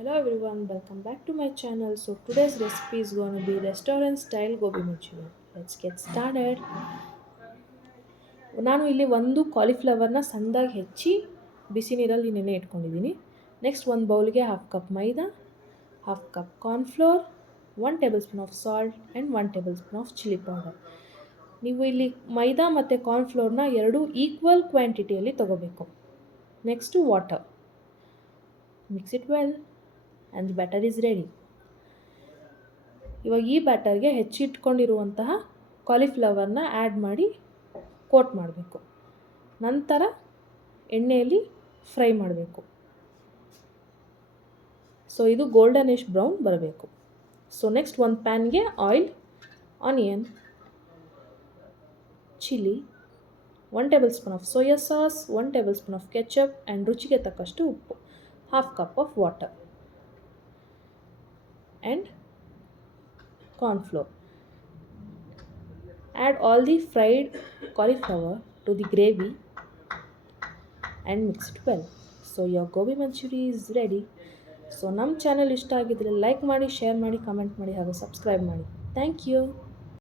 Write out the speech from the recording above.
Hello everyone, welcome back to my channel. So today's recipe is going to be restaurant style gobi manchurian. Let's get started. ನಾನು ಇಲ್ಲಿ ಒಂದು ಕಾಲಿಫ್ಲವರ್ನ ಸಣ್ಣದಾಗಿ ಹೆಚ್ಚಿ ಬಿಸಿ ನೀರಲ್ಲಿ ನೆನೆ ಇಟ್ಕೊಂಡಿದ್ದೀನಿ. ನೆಕ್ಸ್ಟ್ ಒಂದು ಬೌಲ್ಗೆ half cup maida, half cup cornflour, 1 tablespoon of salt and 1 tablespoon of chilli powder. ನೀವು ಇಲ್ಲಿ ಮೈದಾ ಮತ್ತು ಕಾರ್ನ್ಫ್ಲೋರ್ನ ಎರಡೂ ಈಕ್ವಲ್ ಕ್ವಾಂಟಿಟಿಯಲ್ಲಿ ತೊಗೋಬೇಕು. Next water. Mix it well and the batter is ready. ಇವಾಗ ಈ ಬ್ಯಾಟರ್ಗೆ ಹೆಚ್ಚಿಟ್ಕೊಂಡಿರುವಂತಹ ಕಾಲಿಫ್ಲವರ್ನ ಆ್ಯಡ್ ಮಾಡಿ ಕೋಟ್ ಮಾಡಬೇಕು. ನಂತರ ಎಣ್ಣೆಯಲ್ಲಿ ಫ್ರೈ ಮಾಡಬೇಕು. ಸೊ ಇದು ಗೋಲ್ಡನಿಶ್ ಬ್ರೌನ್ ಬರಬೇಕು. ಸೊ ನೆಕ್ಸ್ಟ್ ಒಂದು ಪ್ಯಾನ್ಗೆ oil, onion, chilli, 1 tablespoon of soya sauce, 1 tablespoon of ketchup and ರುಚಿಗೆ ತಕ್ಕಷ್ಟು ಉಪ್ಪು, half cup of water and corn flour. Add all the fried cauliflower to the gravy and mix it well. So your gobi manchuri is ready. So ನಮ್ಮ channel ಇಷ್ಟ ಆಗಿದ್ರೆ like ಮಾಡಿ, share ಮಾಡಿ, comment ಮಾಡಿ ಹಾಗೂ ಸಬ್ಸ್ಕ್ರೈಬ್ ಮಾಡಿ. Thank you.